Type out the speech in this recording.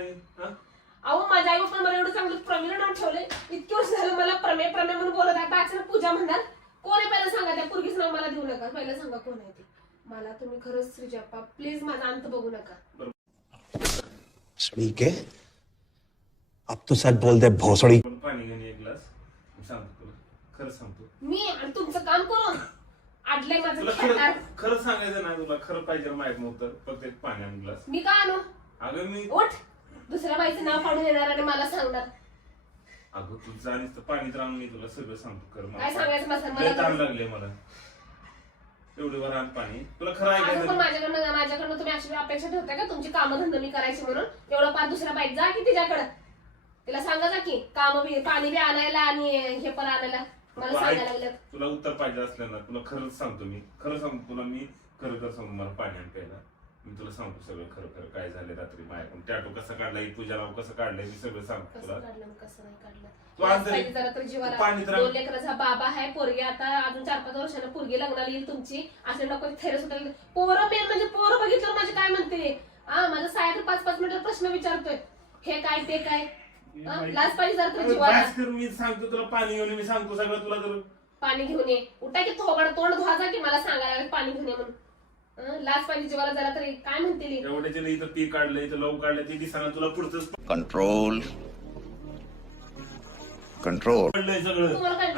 काय अहो माझ्या आई पण मला एवढं चांगलं प्रमेय नाव ठेवलंय. इतकी वर्ष झालं मला प्रमेय प्रमेय म्हणून बोलत आहे. अचानक पूजा म्हणणार. कोण आहे पहिला सांगा. त्या पोरगीच नाव मला देऊ नका. पहिला सांगा कोण आहे ते. मला तुम्ही खरंच श्रीजप्पा प्लीज माझा अंत बघू नका. ठीक है अब तो सच बोल दे भोसड़ी. पाणी घेऊन एक ग्लास सांगतो तुला खरं सांगतो. मी आणि तुमचं काम करून आडले माझं तुला खेळणार. खरं सांगायचं ना तुला खरं पाहिजे माहित नव्हतं फक्त एक पाणी आणि ग्लास. मी काय आणू. अगं मी उठ दुसऱ्या बाईचं नाव काढून येणार आणि मला सांगणार. अगं तू जाणीस तर पाणी तर आणून मी तुला सगळं सांगतो खरं. काय सांगायचं मला ताण मला लागले मला एवढी वर आण पाणी. तुला खरं पण ऐकायचं माझ्याकडनं तुम्ही अशी अपेक्षा ठेवता का तुमची कामधंदा मी करायची म्हणून. एवढं पाच दुसऱ्या बाईक जा की तिच्याकडं तिला सांगा जा की काम बी पाणी बी आणायला आणि हे पण आणायला मला सांगायला लागलं. तुला उत्तर पाहिजे असलं ना तुला खरंच सांगतो. मी खरं सांगतो तुला. मी खरं सांगतो मला पाणी आण प्यायला. मी तुला सांगतो सगळं खरं खरं काय झालं रात्री माझ्याकडून. टॅटू कसं काढलाय पूजा नाव कसं काढलंय मी सगळं सांगतो तुला. कसं नाही काढलं तू आज जरी जरा तर जीवाला. पाणी तर 2 लेकराचा बाबा आहे. पोरगी आता अजून 4-5 वर्षांना पोरगी लग्नाला येईल तुमची. असले नको थेरस होते. पोरं मेन म्हणजे पोरं बघितलं माझे काय म्हणते. माझा साहेब 5-5 मिनिटात प्रश्न विचारतोय. हे काय ते काय. लाज पाहिजे जरा तर जीवाला. मी सांगतो तुला पाणी घेऊन मी सांगतो सगळं तुला. तर पाणी घेऊन ये. उठा की थोबड तोंड धुवायचा की मला सांगायला पाणी घेऊन ये म्हणून. लाज पाहिजे जीवाला जरा तरी. काय म्हणते एवढ्याच्या इथं ती काढलंय इथं लव काढलंय ती दिसाना तुला पुढचं कंट्रोल कंट्रोल सगळं. तुम्हाला काय